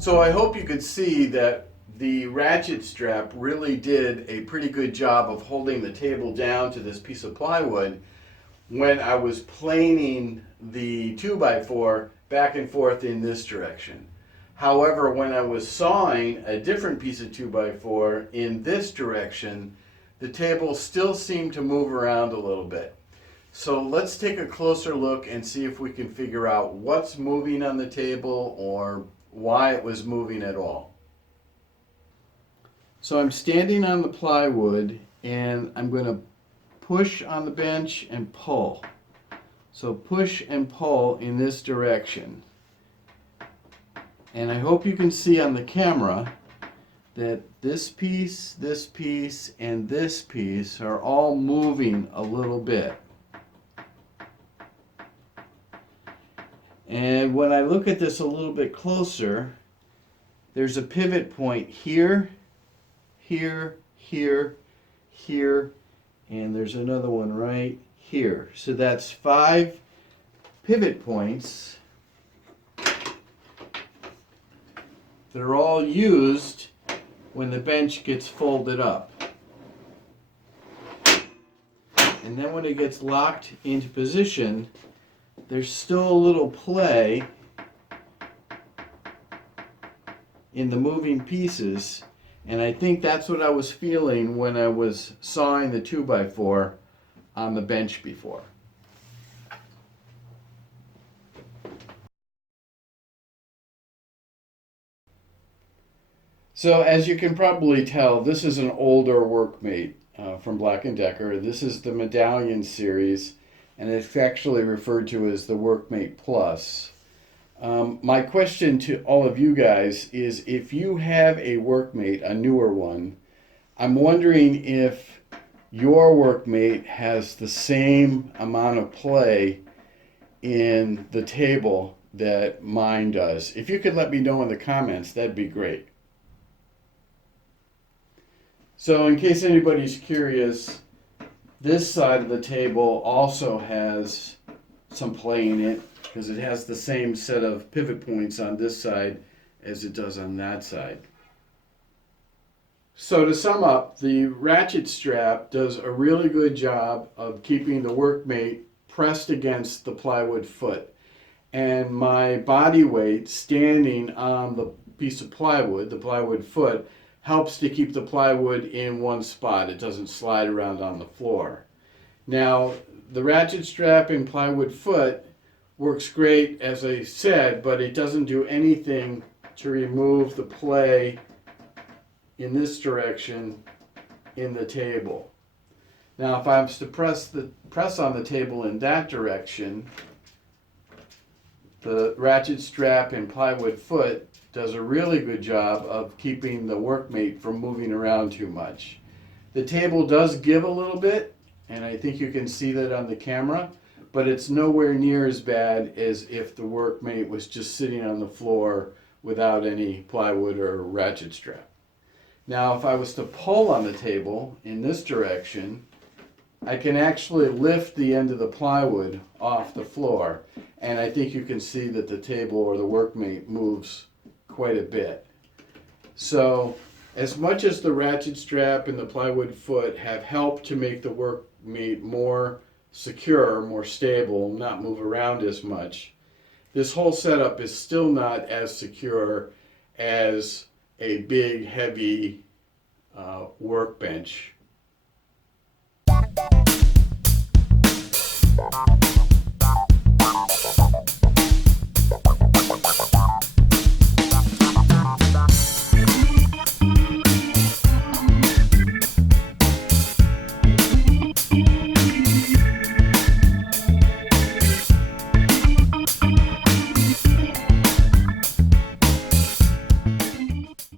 So I hope you could see that the ratchet strap really did a pretty good job of holding the table down to this piece of plywood when I was planing the 2x4 back and forth in this direction. However, when I was sawing a different piece of 2x4 in this direction, the table still seemed to move around a little bit. So let's take a closer look and see if we can figure out what's moving on the table or why it was moving at all. So I'm standing on the plywood and I'm going to push on the bench and pull. So push and pull in this direction. And I hope you can see on the camera that this piece, and this piece are all moving a little bit. And when I look at this a little bit closer, there's a pivot point here, here, here, here, and there's another one right here. So that's 5 pivot points that are all used when the bench gets folded up. And then when it gets locked into position, there's still a little play in the moving pieces, and I think that's what I was feeling when I was sawing the 2x4 on the bench before. So as you can probably tell, this is an older Workmate. from Black Decker. This is the Medallion series, and it's actually referred to as the Workmate Plus. My question to all of you guys is, if you have a Workmate, a newer one, I'm wondering if your Workmate has the same amount of play in the table that mine does. If you could let me know in the comments, that'd be great. So in case anybody's curious, this side of the table also has some play in it because it has the same set of pivot points on this side as it does on that side. So to sum up, the ratchet strap does a really good job of keeping the Workmate pressed against the plywood foot. And my body weight standing on the piece of plywood, the plywood foot, helps to keep the plywood in one spot. It doesn't slide around on the floor. Now, the ratchet strap and plywood foot works great, as I said, but it doesn't do anything to remove the play in this direction in the table. Now, if I was to press on the table in that direction, the ratchet strap and plywood foot does a really good job of keeping the Workmate from moving around too much. The table does give a little bit, and I think you can see that on the camera, but it's nowhere near as bad as if the Workmate was just sitting on the floor without any plywood or ratchet strap. Now, if I was to pull on the table in this direction, I can actually lift the end of the plywood off the floor, and I think you can see that the table or the Workmate moves quite a bit. So as much as the ratchet strap and the plywood foot have helped to make the Workmate more secure, more stable, not move around as much, this whole setup is still not as secure as a big, heavy workbench.